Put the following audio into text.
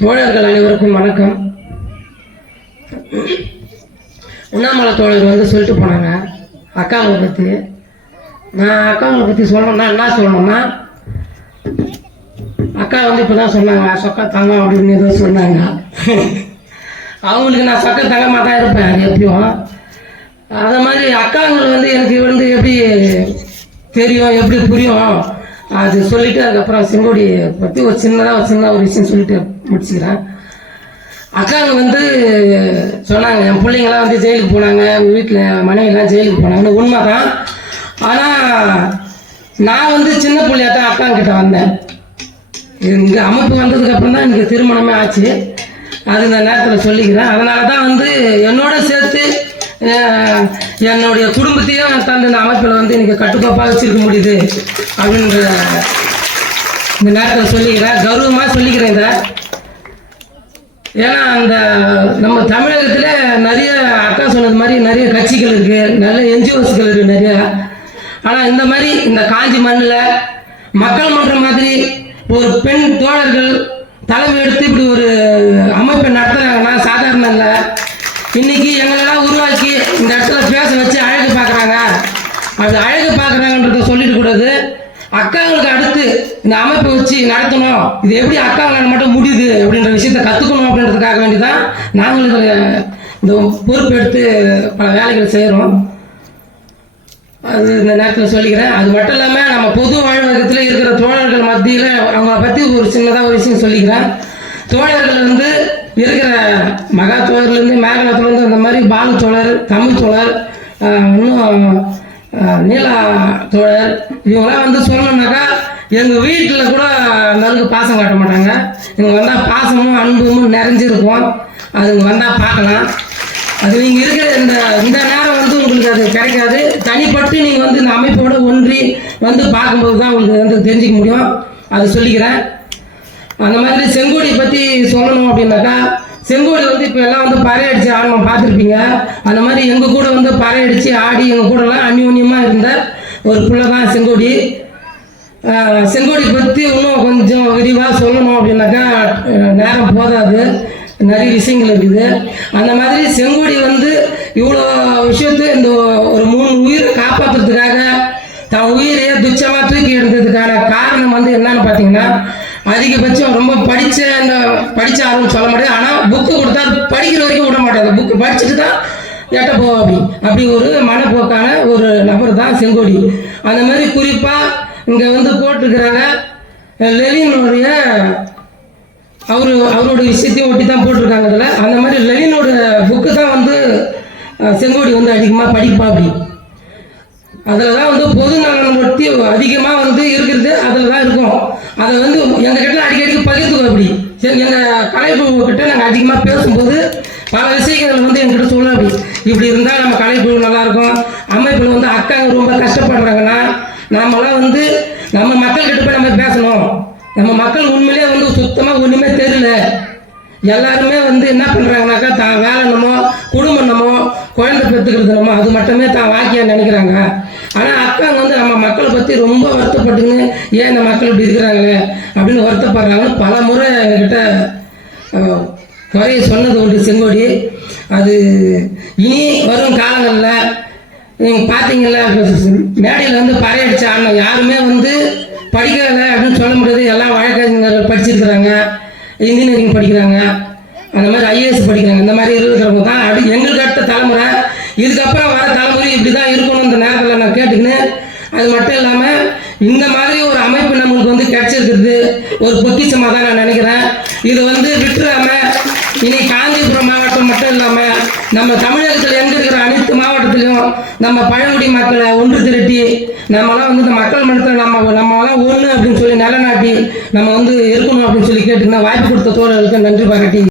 தோழர்கள் அனைவருக்கும் வணக்கம். உண்ணாமலை தோழர் வந்து சொல்லிட்டு போனாங்க அக்காவை பற்றி நான் அக்காவை பற்றி சொல்லணும்னா என்ன சொல்லணும்னா அக்கா வந்து இப்போ தான் சொன்னாங்க சொக்கா தங்கம் அப்படின்னு ஏதோ சொன்னாங்க. அவங்களுக்கு நான் சொக்க தங்கமாக தான் இருப்பேன் எப்பயும் அதை மாதிரி அக்காங்கள் வந்து எனக்கு வந்து எப்படி தெரியும் எப்படி புரியும்? அது சொல்லிட்டு அதுக்கப்புறம் செங்கோடி பற்றி ஒரு சின்னதாக ஒரு சின்ன ஒரு விஷயம் சொல்லிட்டு முடிச்சுக்கிறேன். அக்காங்க வந்து சொன்னாங்க என் பிள்ளைங்களாம் வந்து ஜெயிலுக்கு போனாங்க எங்கள் வீட்டில் மனைவிலாம் ஜெயிலுக்கு போனாங்கன்னு. உண்மை தான் ஆனால் நான் வந்து சின்ன பிள்ளையா தான் அக்காங்கிட்ட வந்தேன். இங்கே அமைப்பு வந்ததுக்கப்புறம் தான் எனக்கு திருமணமே ஆச்சு. அது இந்த நேரத்தில் சொல்லிக்கிறேன். அதனால தான் வந்து என்னோட சேர்த்து என்னுடைய குடும்பத்தையும் தந்த இந்த அமைப்பில் வந்து எனக்கு கட்டுக்கோப்பாக வச்சிருக்க முடியுது அப்படின்ற இந்த நேரத்தில் சொல்லிக்கிறேன். கௌரவமாக சொல்லிக்கிறேன் இதை. ஏன்னா அந்த நம்ம தமிழகத்தில் நிறைய அக்கா சொன்னது மாதிரி நிறைய கட்சிகள் இருக்குது நிறைய என்ஜிஓஸ்கள் இருக்குது நிறைய. ஆனால் இந்த மாதிரி இந்த காஞ்சி மண்ணில் மக்கள் மன்ற மாதிரி ஒரு பெண் தோழர்கள் தலைமை எடுத்து இப்படி ஒரு அமைப்பை நடத்த உருவாக்கி இந்த இடத்துல பேச வச்சு அழகு பார்க்குறாங்க. அது அழகு பார்க்குறாங்கன்றத சொல்லிட்டு கூடாது. அக்காங்களுக்கு அடுத்து இந்த அமைப்பை வச்சு நடத்தணும். இது எப்படி அக்காங்களால் மட்டும் முடியுது அப்படின்ற விஷயத்த கற்றுக்கணும் அப்படின்றதுக்காக வேண்டி தான் நாங்கள் இதில் இந்த பொறுப்பு எடுத்து பல வேலைகளை செய்கிறோம் அது இந்த நேரத்தில் சொல்லிக்கிறேன். அது மட்டும் இல்லாமல் நம்ம பொது வாழ்வகத்தில் இருக்கிற தோழர்கள் மத்தியில் அவங்கள பற்றி ஒரு சின்னதாக ஒரு விஷயம் சொல்லிக்கிறேன். தோழர்கள் வந்து இருக்கிற மகா தோழர்லேருந்து அந்த மாதிரி பாலு சோழர் தமிழ் இன்னும் நீலா தோழர் இவங்களாம் வந்து சொல்லணும்னாக்கா எங்கள் வீட்டில் கூட அந்தளவுக்கு பாசம் காட்ட மாட்டாங்க. இவங்க வந்தால் பாசமும் அன்பும் நிறைஞ்சிருக்கும். அது இங்கே வந்தால் பார்க்கலாம். அது நீங்கள் இருக்கிற இந்த இந்த நேரம் வந்து உங்களுக்கு அது கிடைக்காது. தனிப்பட்டு நீங்கள் வந்து இந்த அமைப்போடு ஒன்றி வந்து பார்க்கும்போது தான் உங்களுக்கு வந்து தெரிஞ்சுக்க முடியும். அது சொல்லிக்கிறேன். அந்த மாதிரி செங்கோடி பற்றி சொல்லணும் அப்படின்னாக்கா செங்கோடி வந்து இப்போ எல்லாம் வந்து பறை அடித்து ஆடணும் பார்த்துருப்பீங்க. அந்த மாதிரி எங்கள் கூட வந்து பறை அடித்து ஆடி எங்கள் கூடலாம் அந்யோன்யமாக இருந்த ஒரு பிள்ளை தான் செங்கோடி செங்கோடி பற்றி இன்னும் கொஞ்சம் விரிவாக சொல்லணும் அப்படின்னாக்கா நேரம் போதாது. நிறைய விஷயங்கள் இருக்குது. அந்த மாதிரி செங்கோடி வந்து இவ்வளோ விஷயத்த இந்த ஒரு மூணு உயிரை காப்பாற்றுறதுக்காக தன் உயிரையே துச்சமாக தூக்கி எடுத்ததுக்கான காரணம் வந்து என்னன்னு பார்த்தீங்கன்னா அதிகபட்சம் ரொம்ப படித்த இந்த படித்த ஆளுன்னு சொல்ல முடியாது. ஆனால் புக்கு கொடுத்தா படிக்கிற வரைக்கும் விட மாட்டாங்க புக்கு படிச்சுட்டு தான் எட்ட போ அப்படி. அப்படி ஒரு மனப்போக்கான ஒரு நபர் தான் செங்கோடி. அந்த மாதிரி குறிப்பாக இங்கே வந்து போட்டிருக்கிறாங்க லெலினுடைய அவரு அவரோட விஷயத்தையும் ஒட்டி தான் போட்டிருக்காங்க அதில் அந்த மாதிரி லெனினோட புக்கு தான் வந்து செங்கோடி வந்து அதிகமாக படிப்பா அப்படி. அதில் தான் வந்து பொது நலன் ஒட்டி அதிகமாக வந்து இருக்கிறது அதில் தான் இருக்கும். அதை வந்து எங்கள் கிட்ட அடிக்கடிக்கு பகிர்ந்துக்கோ அப்படி. சரி எங்கள் கலைக்குழு கிட்ட நாங்கள் அதிகமாக பேசும்போது பல விஷயங்கள் வந்து எங்கிட்ட சொல்ல அப்படி. இப்படி இருந்தால் நம்ம கலைக்குழு நல்லா இருக்கும் அமைப்பில் வந்து அக்காங்க ரொம்ப கஷ்டப்படுறாங்கன்னா நம்மளாம் வந்து நம்ம மக்கள்கிட்ட போய் நம்ம பேசணும். நம்ம மக்கள் உண்மையிலேயே வந்து சுத்தமாக ஒன்றுமே தெரியல. எல்லாருமே வந்து என்ன பண்ணுறாங்கனாக்கா தான் குழந்தை அது மட்டுமே தான் வாக்கியம் நினைக்கிறாங்க. ஆனால் அக்காங்க வந்து நம்ம மக்களை பற்றி ரொம்ப வருத்தப்பட்டுன்னு ஏன் இந்த மக்கள் இப்படி இருக்கிறாங்களே? அப்படின்னு வருத்தப்படுறாங்கன்னு பல முறை எங்ககிட்ட அஹ், குறைய சொன்னது உண்டு செங்கோடி. அது இனி வரும் காலங்களில் நீங்கள் பார்த்தீங்கல்ல மேடையில் வந்து பறையடிச்ச ஆனால் யாருமே வந்து படிக்கலை அப்படின்னு சொல்ல முடியாது. எல்லாம் வழக்கறிஞர்கள் படிச்சிருக்கிறாங்க. இன்ஜினியரிங் படிக்கிறாங்க. அந்த மாதிரி ஐஏஎஸ் படிக்கிறாங்க. இந்த மாதிரி இருக்கிறவங்க தான். அப்படி எங்களுக்கு அடுத்த தலைமுறை இதுக்கப்புறம் வர தலைமுறை இப்படி தான் இருக்கணும் இந்த நேரத்தில் நான் கேட்டுக்கினேன் அது மட்டும் இல்லாமல் இந்த மாதிரி ஒரு அமைப்பு நம்மளுக்கு வந்து கிடைச்சிருக்கிறது ஒரு பொக்கிச்சமாக தான் நான் நினைக்கிறேன். இது வந்து விட்டுறாம இனி காஞ்சிபுரம் மாவட்டம் மட்டும் இல்லாமல் நம்ம தமிழகத்தில் எங்க இருக்கிற அனைத்து மாவட்டத்திலையும் நம்ம பழங்குடி மக்களை ஒன்று திரட்டி நம்மளாம் வந்து இந்த மக்கள் மன்றத்தில் நம்ம நம்மளாம் ஒன்று அப்படின்னு சொல்லி நிலநாட்டி நம்ம வந்து இருக்கணும் அப்படின்னு சொல்லி கேட்டுக்கணும் வாய்ப்பு கொடுத்த தோழர்களுக்கு நன்றி பாராட்டி